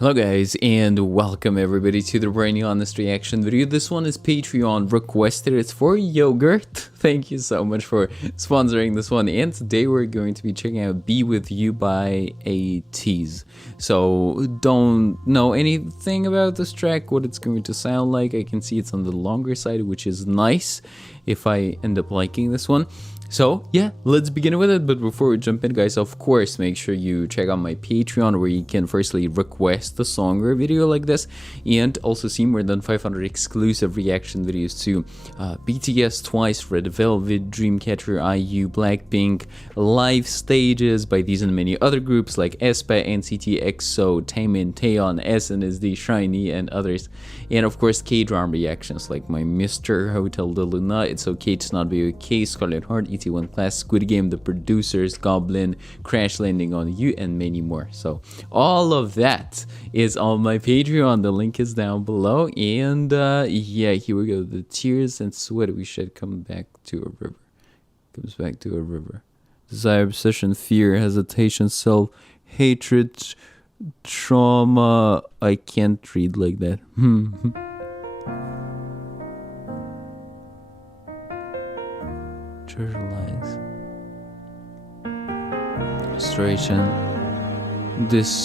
Hello guys, and welcome everybody to the brand new honest reaction video. This one is Patreon requested. It's for Yogurt. Thank you so much for sponsoring this one. And today we're going to be checking out Be With You by ATEEZ. So don't know anything about this track, what it's going to sound like. I can see it's on the longer side, which is nice if I end up liking this one. So yeah, let's begin with it. But before we jump in, guys, of course, make sure you check out my Patreon, where you can firstly request a song or a video like this, and also see more than 500 exclusive reaction videos to BTS, Twice, Red Velvet, Dreamcatcher, IU, Blackpink, live stages by these and many other groups like aespa, NCT, EXO, taemin, taeyeon, SNSD, Shiny, and others. And of course, K-drama reactions like my Mr. Hotel de Loona, It's Okay to Not Be Okay, Scarlet Heart, ET1 Class, Squid Game, The Producers, Goblin, Crash Landing on You, and many more. So all of that is on my Patreon. The link is down below. And yeah, here we go. The tears and sweat we shed come back to a river. Comes back to a river. Desire, obsession, fear, hesitation, self-hatred, trauma. I can't read like that. Treasure lies. Frustration. Distortion.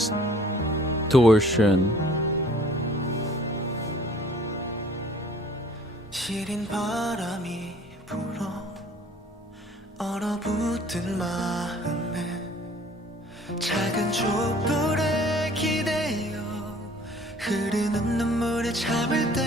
시린 바람이 불어 얼어붙은 마음에 작은 촛불에 기대어 흐르는 눈물에 잠을 때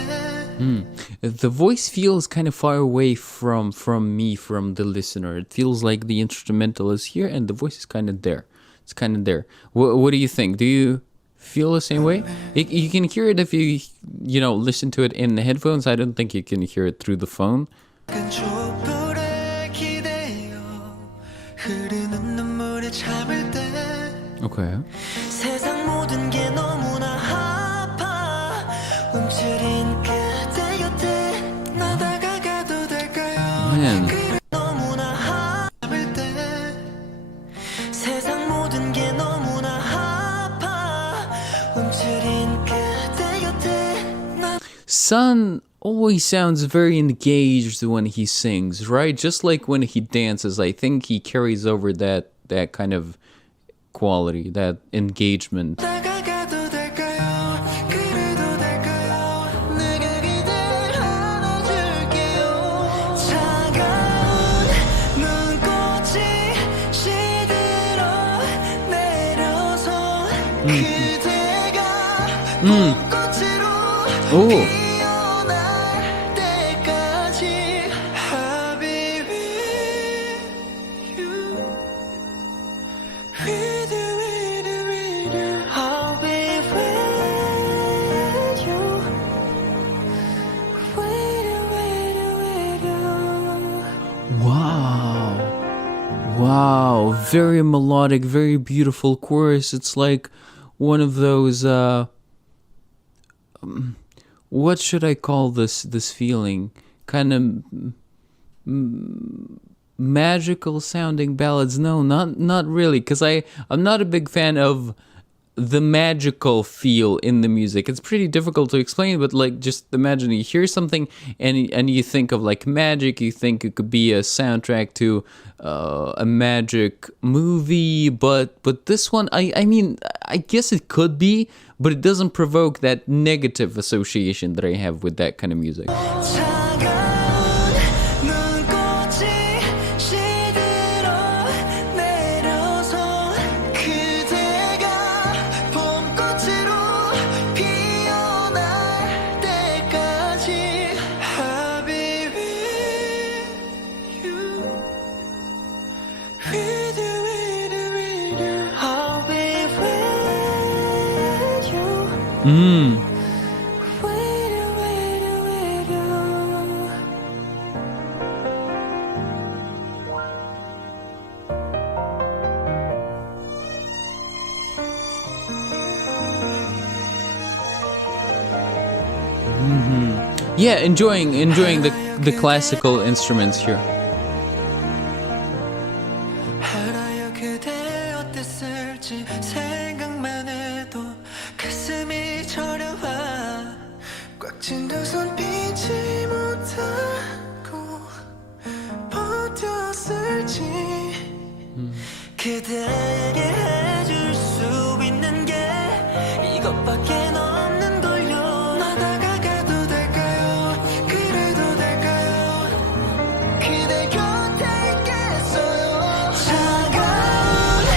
The voice feels kind of far away from me, from the listener. It feels like the instrumental is here and the voice is kind of there. It's kind of there. What do you think? Do you feel the same way? You can hear it if you listen to it in the headphones. I don't think you can hear it through the phone. Okay. Man. Sun always sounds very engaged when he sings, right? Just like when he dances, I think he carries over that kind of quality, that engagement. Oh. Wow, very melodic, very beautiful chorus. It's like one of those what should I call this feeling? Kind of magical sounding ballads. No, not really, because I'm not a big fan of the magical feel in the music. It's pretty difficult to explain, but like, just imagine you hear something and you think of like magic. You think it could be a soundtrack to a magic movie, but this one, I mean, I guess it could be, but it doesn't provoke that negative association that I have with that kind of music. Yeah, enjoying the classical instruments here. 꽉 찐 두 손 피지 못하고 버텼을지 그대에게 해줄 수 있는 게 이것밖에 없는 걸요 나다가 가도 될까요 그래도 될까요 그대 곁에 있겠어요 차가운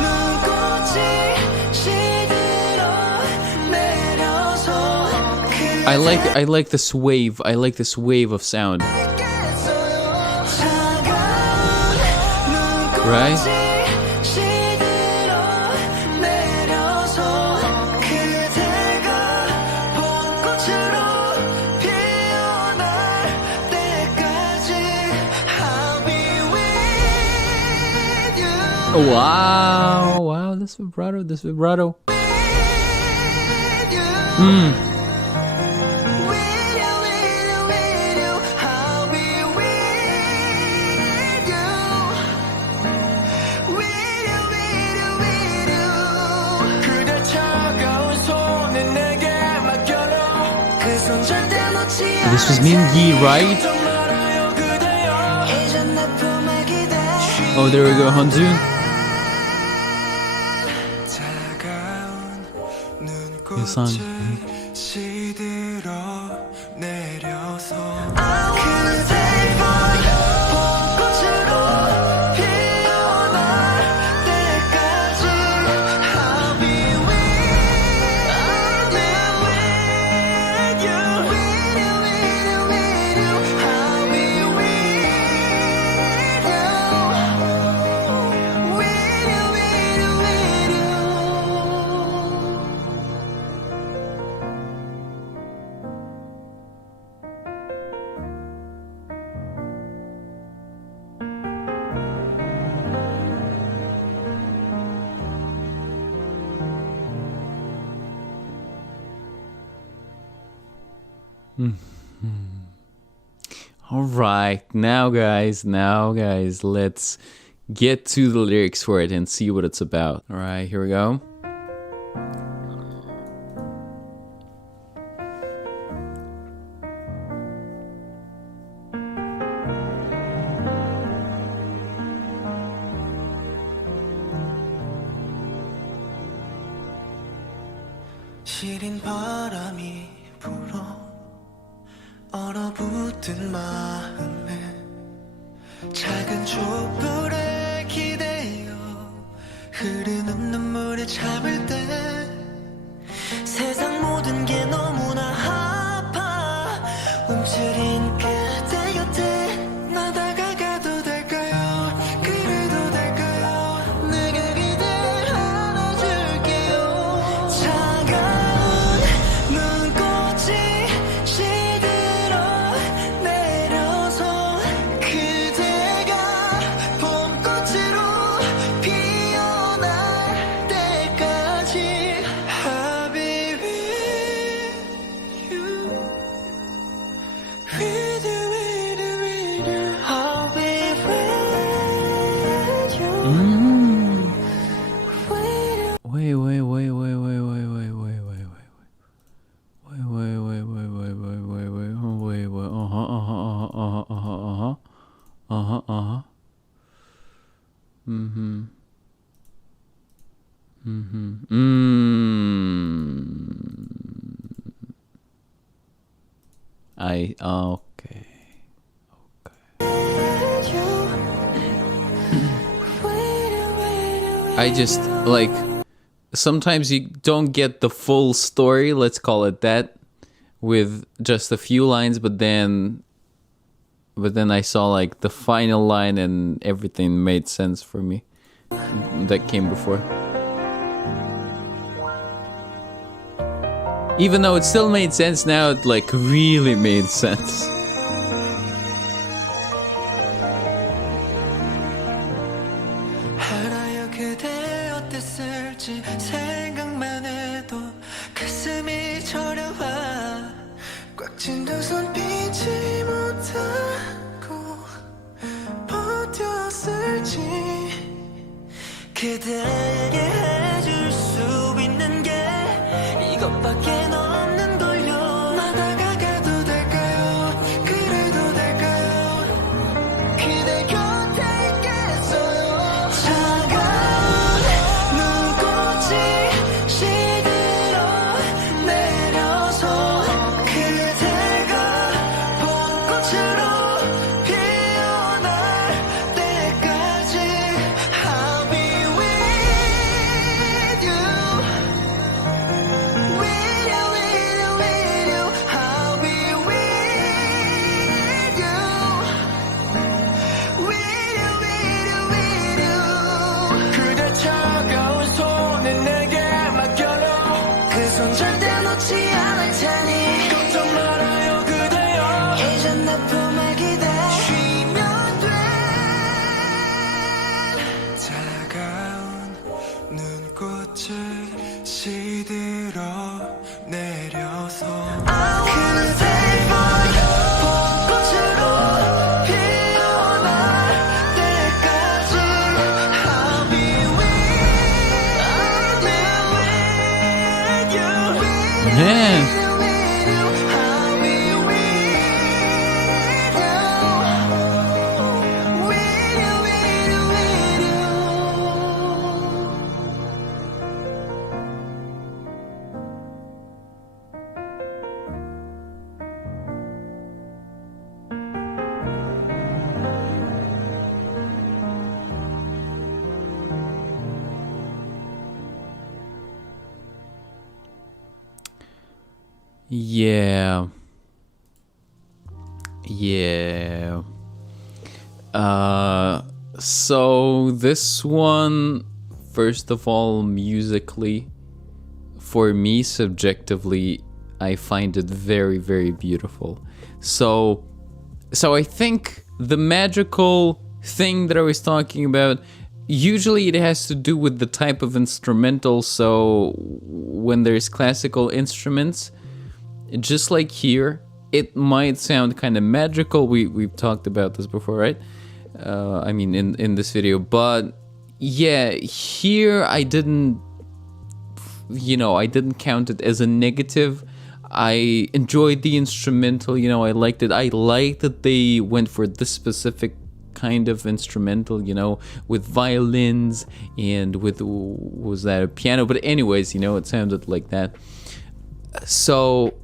눈꽃이 시들어 내려서 I like this wave. I like this wave of sound. Right? Wow, wow, this vibrato, this vibrato. This was Mingi, right? Oh, there we go, Hanjun. Yesan. All right, now guys, let's get to the lyrics for it and see what it's about. All right, here we go. 시린 바람이 불어 얼어붙은 마음에 작은 촛불에 기대어 흐르는 눈물에 잠을 때 세상 모든 게 너무나 아파 움츠린 그대 곁에 나다가 가도 될까요 그래도 될까요 내가 기대 안아줄게요 차가운 눈꽃이 시들어 내려서 그대가 봄꽃으로 피어날 때까지 I'll be with you with you with you with you I'll be with you Okay. I just like sometimes you don't get the full story, let's call it that, with just a few lines, but then I saw like the final line and everything made sense for me that came before. Even though it still made sense now, it like really made sense. 알아요 그대 어땠을지 생각만 해도 가슴이 저려와 꽉 찐 두 손 피지 못하고 버텼을지 그대에게 해줄 수 있는 게 이것밖에 없는 걸요 나다가 놓지 않을 테니 걱정 말아요 그대여 이제 내 품에 기대쉬면 돼 차가운 눈꽃을 시들어 내려서 I wanna take for you 벚꽃으로 피어날 때까지 I'll be with you Yeah. I'll be Yeah. Yeah. So this one, first of all, musically, for me, subjectively, I find it very, very beautiful. So I think the magical thing that I was talking about, usually it has to do with the type of instrumental. So when there's classical instruments, just like here, it might sound kind of magical. We've talked about this before, right? I mean, in this video. But yeah, here I didn't count it as a negative. I enjoyed the instrumental, I liked it. I liked that they went for this specific kind of instrumental, with violins and with, was that a piano? But anyways, it sounded like that. So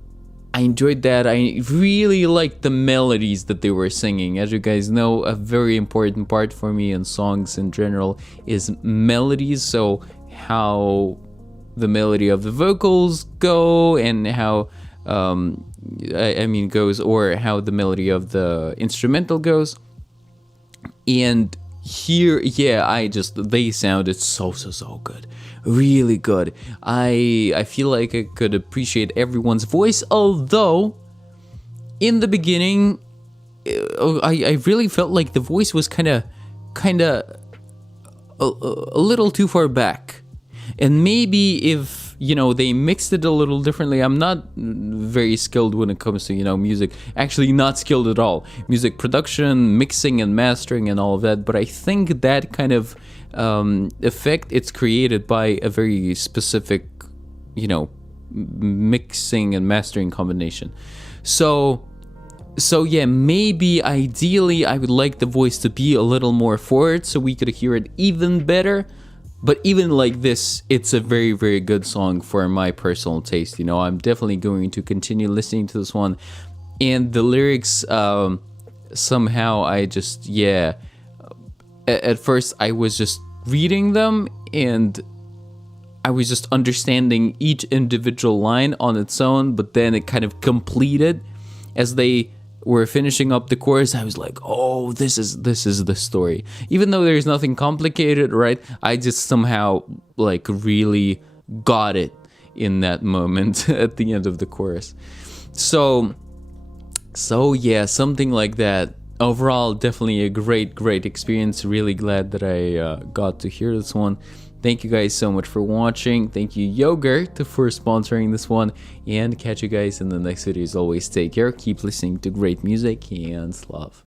I enjoyed that. I really liked the melodies that they were singing. As you guys know, a very important part for me in songs in general is melodies. So how the melody of the vocals go and how goes, or how the melody of the instrumental goes. And here, yeah, they sounded so good, really good. I feel like I could appreciate everyone's voice, although in the beginning I really felt like the voice was kind of a little too far back. And maybe if they mixed it a little differently. I'm not very skilled when it comes to music, actually not skilled at all, music production, mixing and mastering and all of that, but I think that kind of effect, it's created by a very specific mixing and mastering combination. So yeah, maybe ideally I would like the voice to be a little more forward so we could hear it even better. But even like this, it's a very, very good song for my personal taste. I'm definitely going to continue listening to this one. And the lyrics, somehow I just, at first I was just reading them and I was just understanding each individual line on its own, but then it kind of completed as they were finishing up the chorus. I was like, oh, this is the story. Even though there's nothing complicated, right? I just somehow like really got it in that moment at the end of the chorus. So yeah, something like that. Overall, definitely a great experience. Really glad that I got to hear this one. Thank you guys so much for watching. Thank you, Yogurt, for sponsoring this one. And catch you guys in the next video. As always, take care. Keep listening to great music and love.